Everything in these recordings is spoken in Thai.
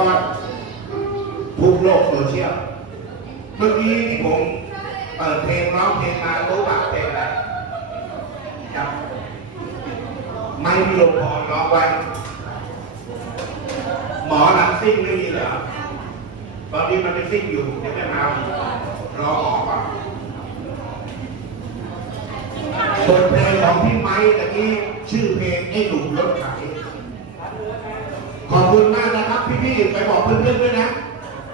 ก็ทุกโลกโซเชียล เมื่อกี้ที่ผมเปิดเพลงร้องเพลงมารู้ป่ะเพลงอะไรครับไม่มีลมพรร้องไว้ หมอรังซิ่งไม่มีเหรอตอนนี้มันเป็นซิ่งอยู่ยังไม่มาร้องออกก่อนบทเพลงของพี่ไม้ตะกี้ชื่อเพลงไอ้หนุ่มรถไถขอบคุณมากนะ พี่ๆไปบอกเพื่อนๆด้วยนะ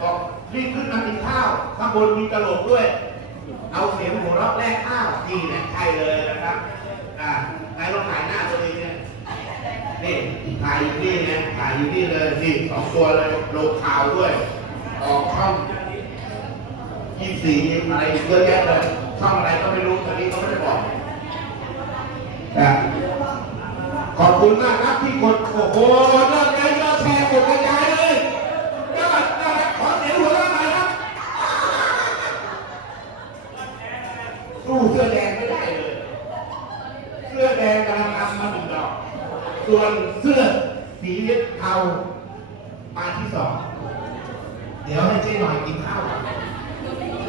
บอกรีบขึ้นมากินข้าวข้างบนมีตลกด้วย เอาเสียงหัวเราะแรกข้าวนี่แหละใช่เลยนะครับอ่านายลองถ่ายหน้าตัวเองเนี่ยนี่ถ่ายอยู่นี่นะถ่ายอยู่นี่เลยนี่สองตัวเลยลงข่าวด้วย ออกช่องยี่สี่อะไรเยอะแยะเลยช่องอะไรก็ไม่รู้ตอนนี้เขาไม่ได้บอกนะขอบคุณมากครับที่กดโอ้โหยอดไลค์ยอดแชร์กดกระจายเลยยอดนะครับขอเสียงหัวเราะหน่อยครับสู้เสื้อแดงไม่ได้เลย เสื้อแดงกำลังนำมาหนึ่งดอก ส่วนเสื้อสีเทามาที่สอง เดี๋ยวให้เจ๊หน่อยกินข้าวก่อน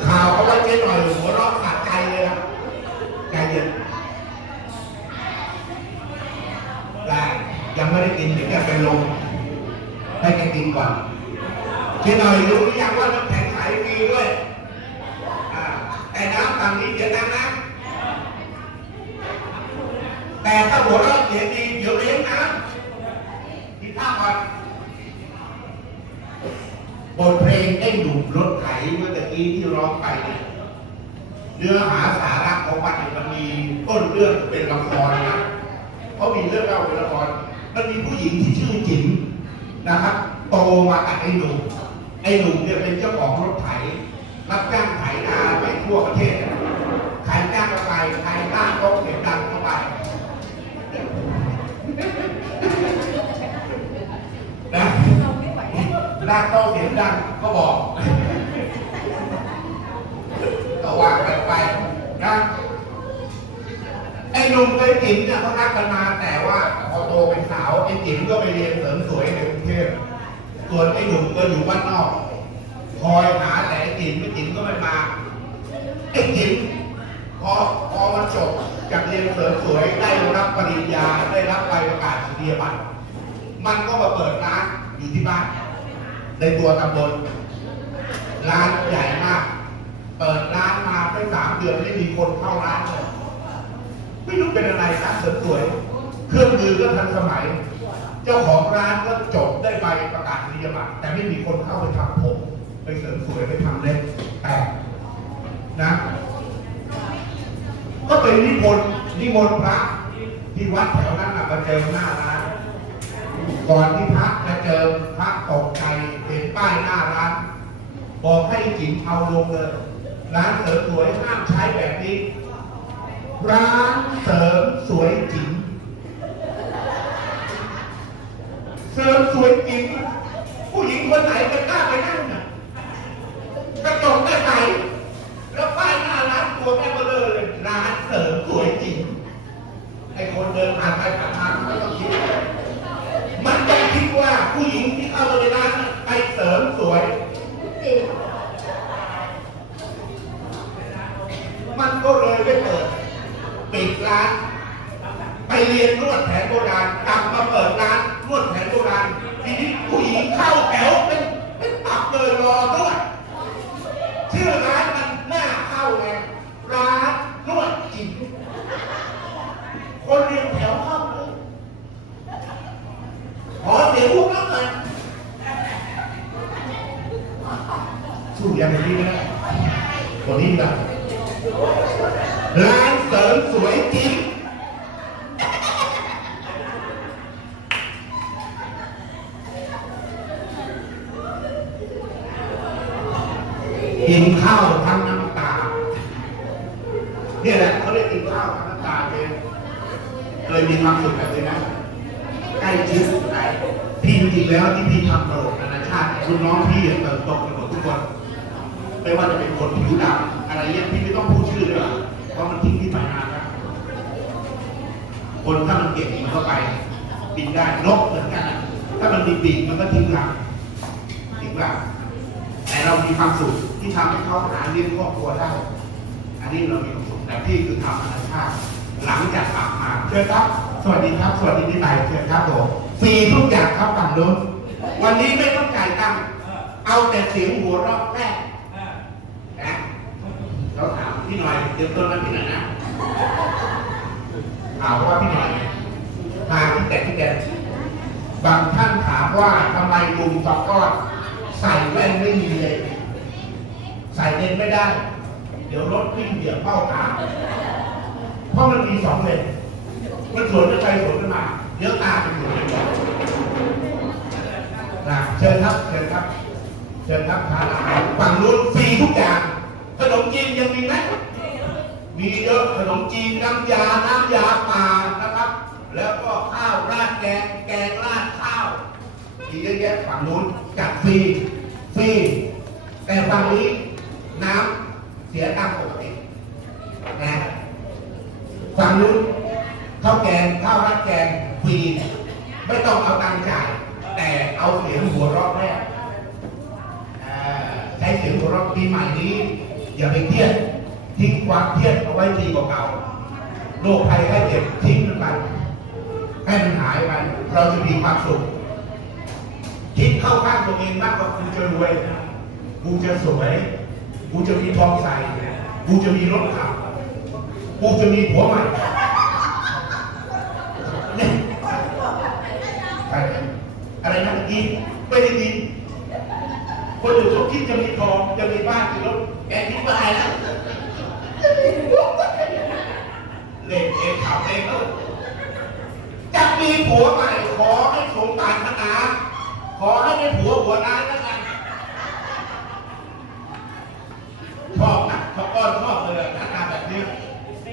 ข่าวเขาว่าเจ๊หน่อยหัวเราะขาดใจเลยครับใจเย็นได้ กินเดี๋ยวจะไปลงให้แกกินก่อนเจ๊หน่อยรู้หรือยังว่าน้ำแข็งใสมีด้วยอ่าแต่น้ำฝั่งนี้เดี๋ยวดังนะแต่ถ้าหัวเราะเสียงดีเดี๋ยวเลี้ยงน้ำกินข้าวก่อนบทเพลงไอ้หนุ่มรถไถเมื่อตะกี้ที่ร้องไปเนี่ยเนื้อหาสาระของมันมันมีต้นเรื่องเป็นละครนะเขามีเรื่องเล่าเป็นละคร มันมีผู้หญิงที่ชื่อจิ๋มนะครับ โตมากับไอ้หนุ่มไอ้หนุ่มเนี่ยเป็นเจ้าของรถไถ รับจ้างไถนาไปทั่วประเทศใครจ้างก็ไปใครจ้างก็เสียงดังก็ไปนะลากโต้เสียงดังก็บอกก็ว่ากันไป จิ๋มเนี่ยเขารักกันมาแต่ว่าพอโตเป็นสาวไอ้จิ๋มก็ไปเรียนเสริมสวยในกรุงเทพส่วนไอ้หนุ่มก็อยู่บ้านนอก คอยหาแต่ไอ้จิ๋มไอ้จิ๋มก็ไม่มาไอ้จิ๋มพอพอมันจบจากเรียนเสริมสวยได้รับปริญญาได้รับใบประกาศนียบัตรมันก็มาเปิดร้านอยู่ที่บ้าน ในตัวตำบลร้านใหญ่มาก เปิดร้านมาได้สามเดือนไม่มีคนเข้าร้านเลย ไม่รู้เป็นอะไรร้านเสริมสวย เครื่องมือก็ทันสมัย เจ้าของร้านก็จบได้ใบประกาศนียบัตรแต่ไม่มีคนเข้าไปทำผมไปเสริมสวยไปทำเล็บแต่นะ ก็ไปนิมนต์นิมนต์พระที่วัดแถวนั้นมาเจอหน้าร้านก่อนที่พระจะเจอพระตกใจเห็นป้ายหน้าร้าน บอกให้จิ๋มเอาลงเลยร้านเสริมสวยห้ามใช้แบบนี้ ร้านเสริมสวยจิ๋มเสริมสวยจิ๋มผู้หญิงคนไหนจะกล้าไปนั่งน่ะกระจกได้ไหนแล้วป้ายหน้าร้านตัวแม่ก็เลยร้านเสริมสวยจิ๋มไอ้คนเดินผ่านไปผ่านมาไม่ต้องคิดมันต้องคิดว่าผู้หญิงที่เข้ามาในร้านน่ะไปเสริมสวย มันก็เลยไม่เปิด ปิดร้าน ไป เรียนนวดแผนโบราณกลับมาเปิดร้านนวดแผนโบราณทีนี้ผู้หญิงเข้าแถวเป็นเป็นตับเลยรอนวดชื่อร้านมันน่าเข้าไงร้านนวดจิ๋มคนเรียนแถวเข้าเลยขอเสียงพวกนั้นหน่อยสู้ยังไงดีนะตัวนี้นะร้านเสริมสวยจริงกินข้าวทั้งน้ำตา เนี่ยแหละเขาเรียกกินข้าวทั้งน้ำตาเลยเลยมีความสุขแบบนี้นะ ใกล้ชิดไหน พี่จริงๆแล้วที่พี่ทำตลกนานาชาติรุ่นน้องพี่เติบโตกันหมดทุกคนไม่ว่าจะเป็นคนผิวดำอะไรเงี้ยพี่ไม่ต้องพูดชื่อเลยหรอกเพราะมันทิ้งที่ไปนานแล้วคนถ้ามันเก่งมันก็ไปบินได้นกเหมือนกัน ถ้ามันมีปีกมันก็ทิ้งรังป่ะแต่เรามีความสุขที่ทำให้เขาหาเลี้ยงครอบครัวได้ อันนี้เรามีความสุขแต่ที่คือทำธรรมชาติหลังจากกลับมาเชิญครับ สวัสดีครับ สวัสดีพี่ใหม่เชิญครับผม ฟรีทุกอย่างครับฝั่งนู้นวันนี้ไม่ต้องจ่ายตังค์เอาแต่เสียงหัวเราะแรกนะเราถามพี่หน่อยเดี๋ยวต้นนั้นพี่หน่อยนะถามว่าพี่หน่อยทางที่แต่ที่แกบางท่านถามว่าทำไมลุงตอกก้อนใส่แว่นไม่มีเลย ใส่เลนไม่ได้ เดี๋ยวรถวิ่งเหยียบเป้าตาเพราะมันมีสองเลนมันสวนกันไปสวนกันมา เดี๋ยวตามันอยู่ในบ่นะเชิญครับ เชิญครับ เชิญครับทานอาหารฝั่งนู้นฟรีทุกอย่าง ขนมจีนยังมีไหมมีเยอะขนมจีนน้ำยา น้ำยาป่านะครับ แล้วก็ข้าวราดแกง แกงราดข้าวมีเยอะแยะฝั่งนู้นจัดฟรีฟรีแต่ฝั่งนี้น้ำเสียตามปกตินะฝั่งนู้นข้าวแกงข้าวราดแกง ฟรีไม่ต้องเอาตังค์จ่าย แต่เอาเสียงหัวเราะแรกใช้เสียงหัวเราะปีใหม่นี้ อย่าไปเครียดทิ้งความเครียดเอาไว้ดีกว่าเก่าโรคภัยไข้เจ็บทิ้งมันไปให้มันหายไปเราจะมีความสุขคิดเข้าข้างตัวเองมากกว่ากูจะรวยกูจะสวยกูจะมีทองใส่กูจะมีรถขับกูจะมีผัวใหม่เนี่ยอะไร อะไรนะเมื่อกี้ไม่ได้ยินคนอื่นเขาคิดจะมีทองจะมีบ้านมีรถแกคิดว่าอะไรนะเล่นเองขับเองแล้วจะมีผัวใหม่ขอให้สมปรารถนาขอให้เป็นผัวหัวร้ายแล้วกันชอบนะชอบก้อนชอบเลยหน้าตาแบบนี้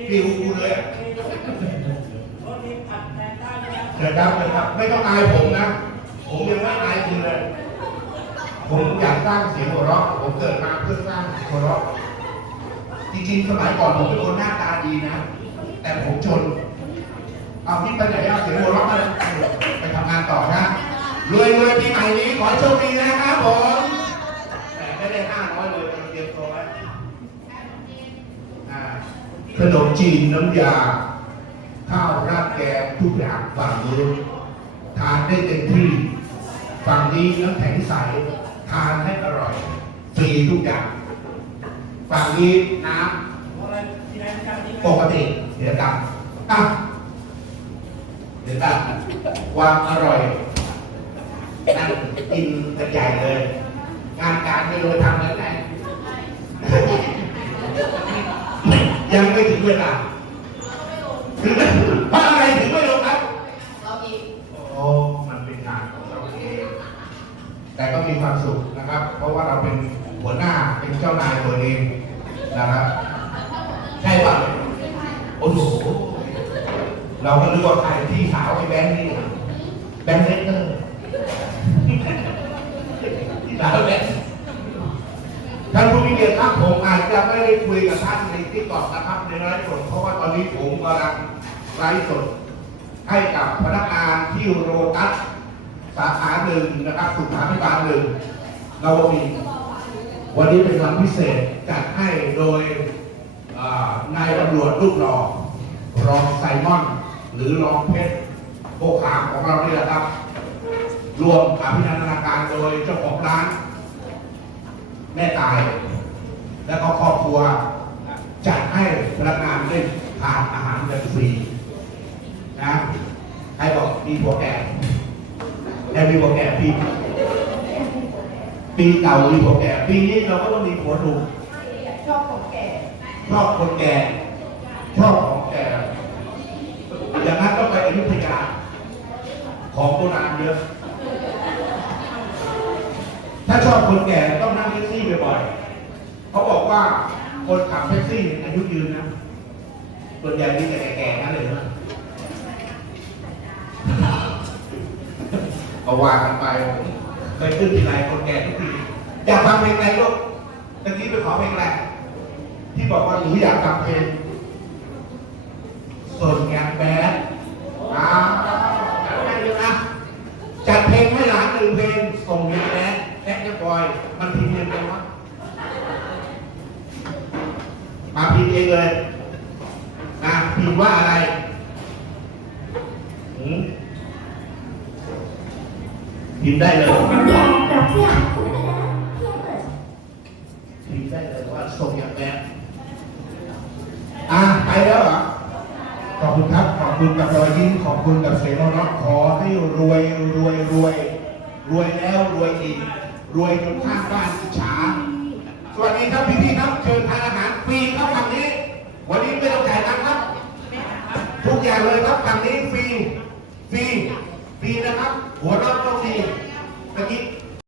ฟิวกูเลยอะเชิญครับเชิญครับ ไม่ต้องอายผมนะ ผมยังไม่อายคุณเลย ผมอยากสร้างเสียงหัวเราะผมเกิดมาเพื่อสร้างเสียงหัวเราะจริงๆสมัยก่อนผมเป็นคนหน้าตาดีนะ แต่ผมจนเอาพี่ไปไหนเอาเสียงหัวเราะมาเลยไปทำงานต่อนะรวยรวยปีใหม่นี้ขอโชคดีนะครับผมแต่ไม่ได้ห้าร้อยเลยเราเตรียมตัวไว้ขนมจีนน้ำยา ข้าวราดแกงทุกอย่างฝั่งนู้นทานได้เต็มที่ ฝั่งนี้น้ำแข็งใสทานให้อร่อยฟรีทุกอย่าง ฝั่งนี้น้ำปกติเดี๋ยวกลับอะเดี๋ยวกลับความอร่อยนั่งกินกันใหญ่เลย งานการไม่รู้ทำกันไหนยังไม่ถึงเวลาถึงเพราะอะไรถึงไม่ลงครับโอ้มันเป็นงานของเราเอง แต่ก็ มีความสุขนะครับ เพราะว่าเราเป็นหัวหน้าเป็นเจ้านายตัวเองนะครับใช่ป่ะโอ้โหเราก็รู้ว่าใครที่สาวไอ้แบงค์นี่แบงค์เล็กเตอร์สาวแบงค์ท่านผู้มีเกียรติครับผมอาจจะไม่ได้คุยกับท่านในที่ตอบนะครับในไลฟ์สดเพราะว่าตอนนี้ผมกำลังไลฟ์สดให้กับพนักงานที่โรตัส สาขาหนึ่งนะครับสุขาภิบาลหนึ่งเรามีวันนี้เป็นวันพิเศษจัดให้โดยนายตำรวจลูกหล่อรองไซมอน หรือรองเพชรโคขามของเราเนี่แหละครับ รวมอภินันทนาการโดยเจ้าของร้าน แม่ตาย และก็ครอบครัวจัดให้พนักงานได้ทานอาหารกันฟรีนะใครบอกมีผัวแก่ แต่มีผัวแก่ปีปีเก่ามีผัวแก่ปีนี้เราก็ต้องมีผัวหนุ่มชอบของแก่ชอบคนแก่ชอบของแก่อย่างนั้นต้องไปอยุธยาของโบราณเยอะถ้าชอบคนแก่ต้องนั่งแท็กซี่บ่อยๆเขาบอกว่าคนขับแท็กซี่อายุยืนนะส่วนใหญ่มีแต่แก่ๆนั่นเลยนะ ก็ว่ากันไปเคยขึ้นทีไรคนแก่ทุกทีอยากฟังเพลงอะไรลูกตะกี้ไปขอเพลงอะไรที่บอกว่าหนูอยากฟังเพลงส่วนงานแบดอ่าจัดให้เลยนะจัดเพลงให้หลานหนึ่งเพลงส่งงานแบดแนะจะปล่อย มันพิมพ์ยังไงวะมาพิมพ์เองเลยนะพิมพ์ว่าอะไร พิมพ์ได้เลย พิมพ์ได้เลยว่าส่งอย่างแรงอะไปแล้วเหรอ ขอบคุณครับ ขอบคุณกับรอยยิ้ม ขอบคุณกับเสียงหัวเราะขอให้รวยรวยรวย รวยแล้วรวยอีก รวยจนข้างบ้านอิจฉาสวัสดีครับพี่พี่ครับ เชิญทานอาหารฟรีครับฝั่งนี้ วันนี้ไม่ต้องจ่ายตังค์ครับ ทุกอย่างเลยครับฝั่งนี้ฟรี ฟรี ฟรีนะครับ หัวเราะต้องดีเมื่อกี้